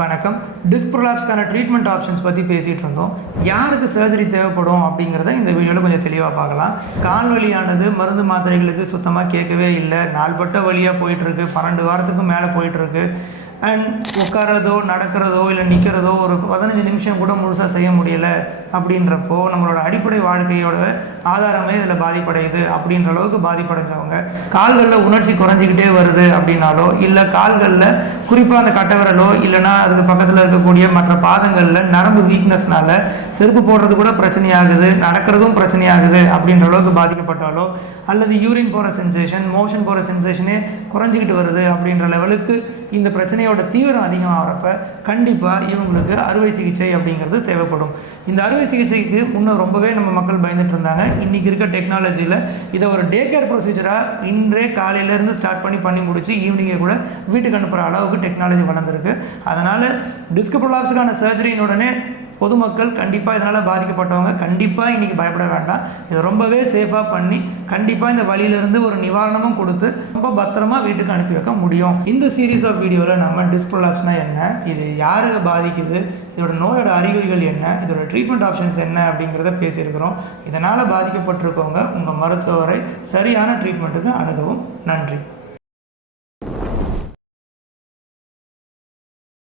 வணக்கம். Disk ப்ரொலாப்ஸ்க்கான treatment options பற்றி பேசிகிட்டு இருந்தோம். யாருக்கு சர்ஜரி தேவைப்படும் அப்படிங்கிறத இந்த வீடியோவில் கொஞ்சம் தெளிவாக பார்க்கலாம். கால் வலியானது மருந்து மாத்திரைகளுக்கு சுத்தமாக கேட்கவே இல்லை. நாள்பட்ட வழியாக போயிட்டுருக்கு. 12 வாரத்துக்கு மேலே போயிட்டுருக்கு. அண்ட் உட்காரதோ நடக்கிறதோ இல்லை நிற்கிறதோ ஒரு 15 நிமிஷம் கூட முழுசாக செய்ய முடியலை அப்படின்றப்போ நம்மளோட அடிப்படை வாழ்க்கையோட ஆதாரமே இதில் பாதிப்படையுது அப்படின்ற அளவுக்கு பாதிப்படைஞ்சவங்க, கால்களில் உணர்ச்சி குறைஞ்சிக்கிட்டே வருது அப்படின்னாலோ, இல்லை கால்களில் குறிப்பாக அந்த கட்டை விரலோ இல்லைனா அதுக்கு பக்கத்தில் இருக்கக்கூடிய மற்ற பாதங்களில் நரம்பு வீக்னஸ்னால செருப்பு போடுறது கூட பிரச்சனையாகுது, நடக்கிறதும் பிரச்சனையாகுது அப்படின்ற அளவுக்கு பாதிக்கப்பட்டாலோ, அல்லது யூரின் போகிற சென்சேஷன், மோஷன் போகிற சென்சேஷனே குறைஞ்சிக்கிட்டு வருது அப்படின்ற லெவலுக்கு இந்த பிரச்சனையோட தீவிரம் அதிகமாகிறப்ப கண்டிப்பாக இவங்களுக்கு அறுவை சிகிச்சை அப்படிங்கிறது தேவைப்படும். இந்த அறுவை சிகிச்சைக்கு முன்னே ரொம்பவே நம்ம மக்கள் பயந்துட்டு இருந்தாங்க. இன்றைக்கி இருக்க டெக்னாலஜியில் இதை ஒரு டே கேர் ப்ரொசீஜராக இன்றே காலையிலேருந்து ஸ்டார்ட் பண்ணி முடித்து ஈவினிங்கை கூட வீட்டுக்கு அனுப்புகிற அளவுக்கு டெக்னாலஜி வளர்ந்துருக்கு. அதனால் டிஸ்க் ப்ரொலாப்ஸுக்கான சர்ஜரியினுடனே பொதுமக்கள் கண்டிப்பாக இதனால் பாதிக்கப்பட்டவங்க கண்டிப்பாக இன்றைக்கி பயப்பட வேண்டாம். இதை ரொம்பவே சேஃபாக பண்ணி கண்டிப்பாக இந்த வழியிலேருந்து ஒரு நிவாரணமும் கொடுத்து ரொம்ப பத்திரமா வீட்டுக்கு அனுப்பி வைக்க முடியும். இந்த சீரீஸ் ஆஃப் வீடியோவில் நம்ம டிஸ்க் ப்ரொலாப்ஸ்னால் என்ன, இது யாருக்கு பாதிக்குது, இதோட நோயோட அறிகுறிகள் என்ன, இதோட ட்ரீட்மெண்ட் ஆப்ஷன்ஸ் என்ன அப்படிங்கிறத பேசியிருக்கிறோம். இதனால் பாதிக்கப்பட்டிருக்கவங்க உங்கள் மருத்துவரை சரியான ட்ரீட்மெண்ட்டுக்கு அணுகவும். நன்றி.